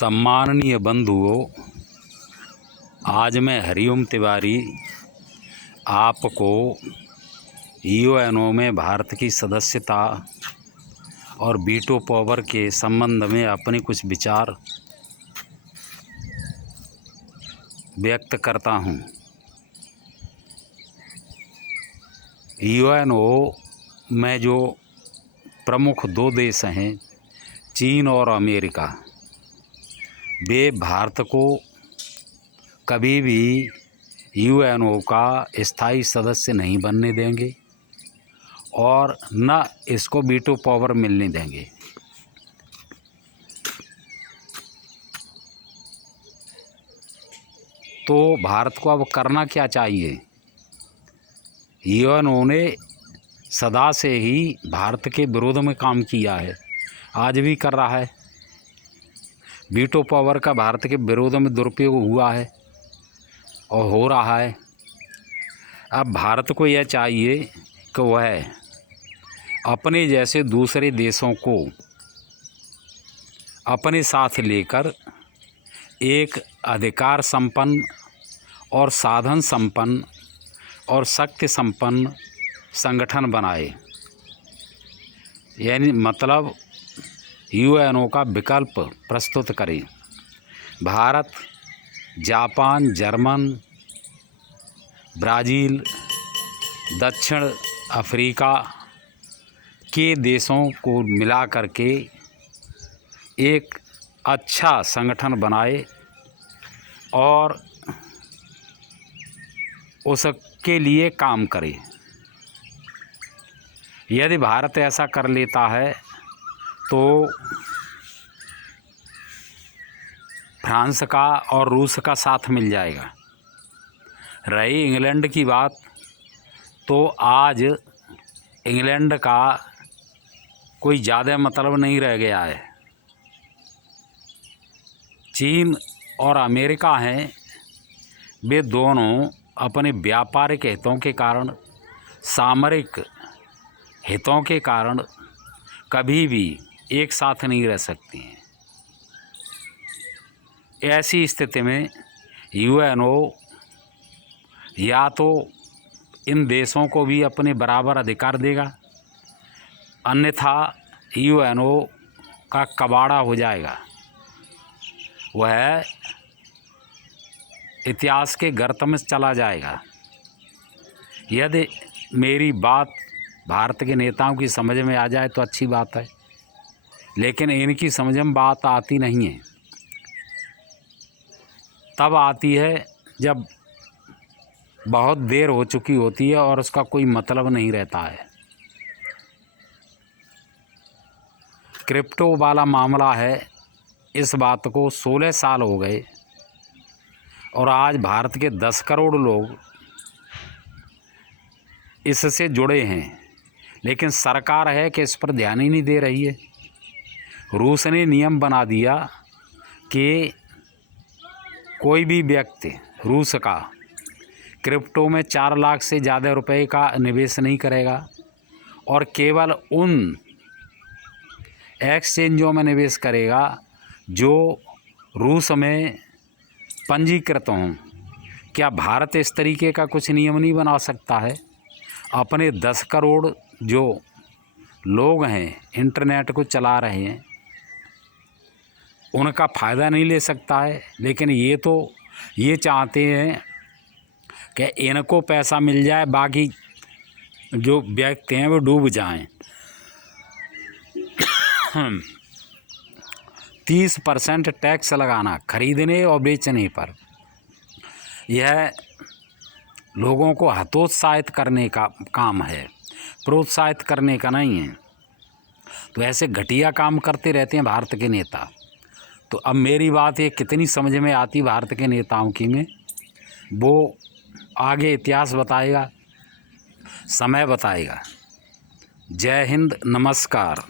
सम्माननीय बंधुओं, आज मैं हरिओम तिवारी आपको यूएनओ में भारत की सदस्यता और वीटो पावर के संबंध में अपने कुछ विचार व्यक्त करता हूं। यूएनओ में जो प्रमुख दो देश हैं, चीन और अमेरिका, वे भारत को कभी भी यूएनओ का स्थायी सदस्य नहीं बनने देंगे और न इसको वीटो पावर मिलने देंगे। तो भारत को अब करना क्या चाहिए? यूएनओ ने सदा से ही भारत के विरोध में काम किया है, आज भी कर रहा है। वीटो पावर का भारत के विरोध में दुरुपयोग हुआ है और हो रहा है। अब भारत को यह चाहिए कि वह अपने जैसे दूसरे देशों को अपने साथ लेकर एक अधिकार संपन्न और साधन संपन्न और शक्ति संपन्न संगठन बनाए, यानी मतलब यूएनओ का विकल्प प्रस्तुत करें। भारत, जापान, जर्मन, ब्राज़ील, दक्षिण अफ्रीका के देशों को मिला करके एक अच्छा संगठन बनाए और उसके लिए काम करे। यदि भारत ऐसा कर लेता है तो फ्रांस का और रूस का साथ मिल जाएगा। रही इंग्लैंड की बात, तो आज इंग्लैंड का कोई ज़्यादा मतलब नहीं रह गया है। चीन और अमेरिका हैं, वे दोनों अपने व्यापारिक हितों के कारण, सामरिक हितों के कारण कभी भी एक साथ नहीं रह सकती हैं। ऐसी स्थिति में यूएनओ या तो इन देशों को भी अपने बराबर अधिकार देगा, अन्यथा यूएनओ का कबाड़ा हो जाएगा। वह इतिहास के गर्त में चला जाएगा। यदि मेरी बात भारत के नेताओं की समझ में आ जाए तो अच्छी बात है, लेकिन इनकी समझ में बात आती नहीं है। तब आती है जब बहुत देर हो चुकी होती है और उसका कोई मतलब नहीं रहता है। क्रिप्टो वाला मामला है, इस बात को 16 साल हो गए और आज भारत के 10 करोड़ लोग इससे जुड़े हैं, लेकिन सरकार है कि इस पर ध्यान ही नहीं दे रही है। रूस ने नियम बना दिया कि कोई भी व्यक्ति रूस का क्रिप्टो में 4 लाख से ज़्यादा रुपए का निवेश नहीं करेगा और केवल उन एक्सचेंजों में निवेश करेगा जो रूस में पंजीकृत हों। क्या भारत इस तरीके का कुछ नियम नहीं बना सकता है? अपने 10 करोड़ जो लोग हैं, इंटरनेट को चला रहे हैं, उनका फ़ायदा नहीं ले सकता है? लेकिन ये तो ये चाहते हैं कि इनको पैसा मिल जाए, बाकी जो व्यक्ति हैं वो डूब जाएं। 30% टैक्स लगाना खरीदने और बेचने पर, यह लोगों को हतोत्साहित करने का काम है, प्रोत्साहित करने का नहीं है। तो ऐसे घटिया काम करते रहते हैं भारत के नेता। तो अब मेरी बात ये कितनी समझ में आती भारत के नेताओं की में, वो आगे इतिहास बताएगा, समय बताएगा। जय हिंद, नमस्कार।